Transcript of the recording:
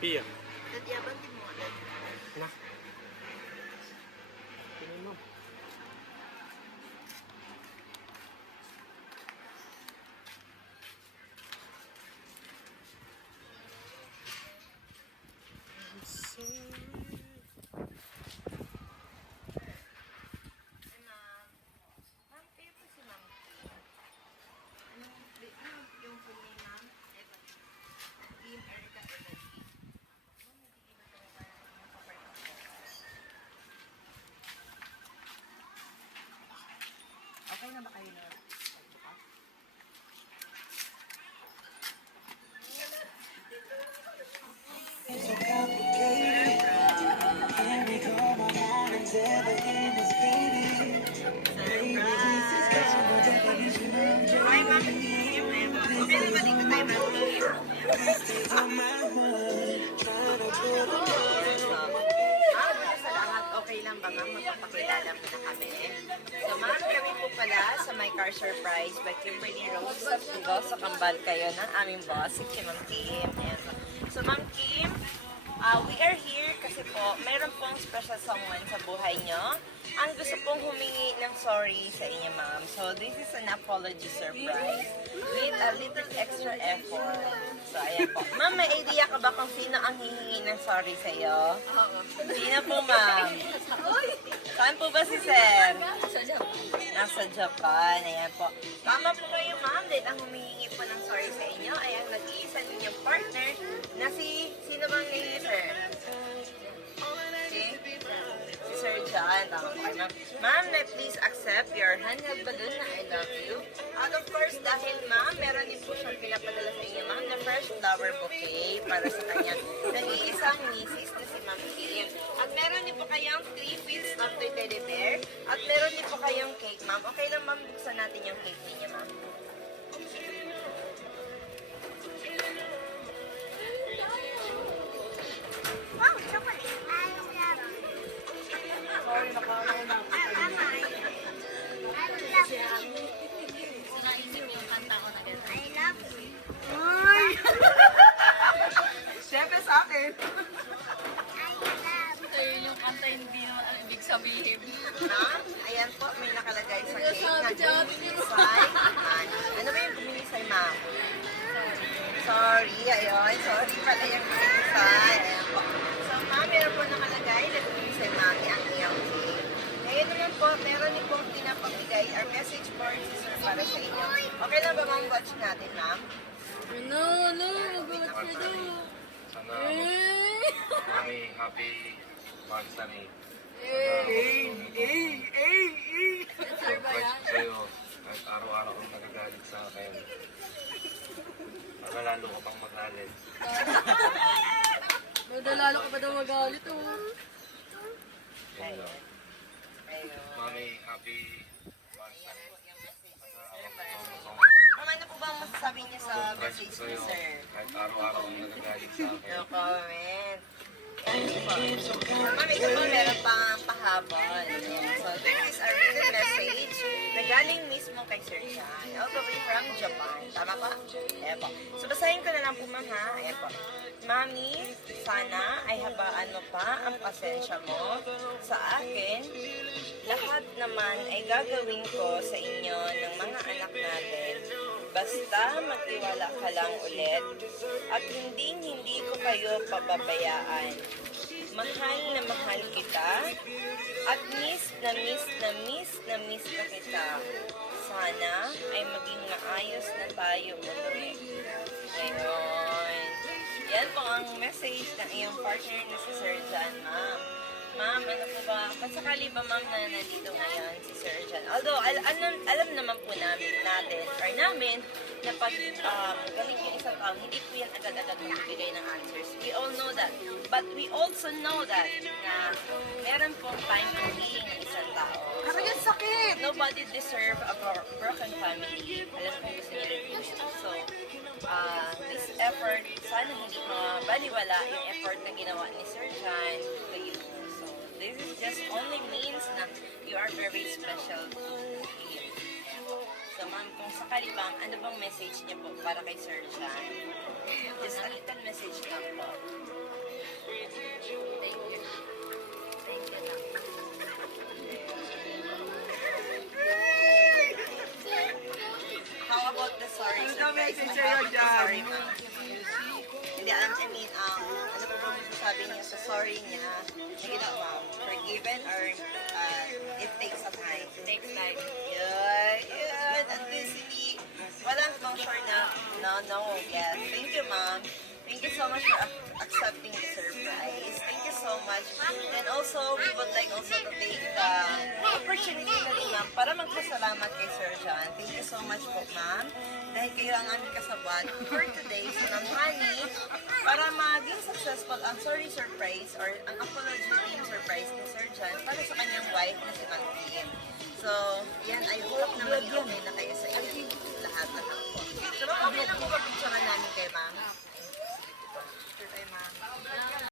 Pia. Dati abang din mo. Anak. Tingin mo. Ma'am, kayo po si Ma'am. Yung full name, ma'am? Kim Erica Evans. Okay na ba kayo na? Hi, Ma'am Kim. Pwede ba dito tayo, Ma'am Kim? Sa lahat, okay lang ba, ma'am? Magpapakilala mo na kami. So, ma'am, kami po pala sa My Car Surprise by Kimberly Rose sa Pugo, sa kambal kayo ng aming boss, si Kim Ma'am Kim. Ayan po. So, Ma'am Kim, we are here kasi po, mayroon pong special someone sa buhay nyo. Ang gusto pong humingi ng sorry sa inyo, ma'am. So, this is an apology surprise with a little extra effort. So, ayan po. Ma'am, may idea ka ba kung sino ang hihingi ng sorry sa iyo? Sino po, ma'am? Saan po ba si Sir? Nasa Japan. Ayan po. Tama po kayo, ma'am. Dahil ang humihingi po ng sorry sa inyo ay ang nag-iisa ninyong partner na sino bang ni Sir? Si Sir John. Tama po kayo, ma'am. Ma'am, please accept your handheld balloon na I love you. At of course, dahil ma'am, meron din po siyang pinapadala sa inyo, ma'am, na fresh flower bouquet para sa kanya. Nag-iisang misis na si Ma'am Kim. At meron din po kayong 3 pieces of toy teddy bear. At meron din po kayong cake, ma'am. Okay lang, ma'am, buksan natin yung cake ninyo, ma'am. Wow, chocolate. Sorry, nakakain na. Naisip yung kanta ko na gano'n. I love you. Uy! Siyempre sa akin. So yun yung kanta hindi naman ang ibig sabihin. Ma'am, ayan po, may nakalagay sa cake na gumilisay money. Ano ba yung gumilisay, ma'am? Sorry, ayun. Sorry pala yung gumilisay. Ayan po. So, ma'am, meron po nakalagay na gumilisay money ang iyong cake. Ngayon naman po, meron din pong pinapamigay our message board sister para sa inyo. Okay lang ba, ma'am? Watch natin, ma'am. No, mag-watch na daw. Sana mami, happy Mansani. Surprise sa'yo. Kahit araw-araw kong nagagalit sa akin. Para lalo ka pang magalit. Madalalo ka pa daw magalit oh. Yan lang. Ayun. Mami, happy Mansani. Ma'am, ano po ba ang masasabi niya sa message ni sir? Kahit araw-araw kong nagagalit sa akin. No comment. So, ma'am, ito po meron pang pahabol. So, this is a written message na galing mismo kay Sir Chan. All the way from Japan. Tama po? Ayan po. So, basahin ko na lang po, ma'am, ha? Ayan po. Mami, sana ay habaan mo pa ang pasensya mo sa akin. Lahat naman ay gagawin ko sa inyo ng mga anak natin. Basta magtiwala ka lang ulit at hindi ko kayo pababayaan. Mahal na mahal kita at miss na miss na miss na miss na kita. Sana ay maging maayos na tayo ulit. Ngayon. Yan po ang message ng iyong partner na si Sir John, ma'am. Ma'am, ano po ba? Kung sakali ba, ma'am, na nandito ngayon si Sir John? Although, alam naman po namin na pag galing yung isang tao, hindi po yan agad-agad magbibigay ng answers. We all know that. But we also know that na meron pong time ang healing ng isang tao. Kaya sakit! Nobody deserve a broken family. Alam kong gusto niya rin. So, this effort, sana hindi mabaliwala yung effort na ginawa ni Sir John to you. So, this is just only means na you are very special to him. So, ma'am, kung sakali bang, ano bang message niya po para kay Sir John? Just a little message lang po. about the sorry Ano surprise? message Ma'am? sa'yo dyan? Sorry, ma'am. Hindi, I mean, ano po ba masasabi niya sa sorry niya na ginawa? Forgiven or it takes a time? Takes time. Yun. At least hindi, walang closure na, no, yes. Thank you, ma'am. Thank you so much for accepting the surprise. Thank you so much. And also, we would like also to take the opportunity na rin, ma'am, para magpasalamat kay Sir John. Thank you so much po, ma'am. Dahil kayo ang aming kasabot for today, so Ma'am Honey, para maging successful ang sorry surprise or ang apology team surprise ni Sir John para sa kanyang wife na si Ma'am Kim. So, yan, I hope na maging okay na kayo sa inyo.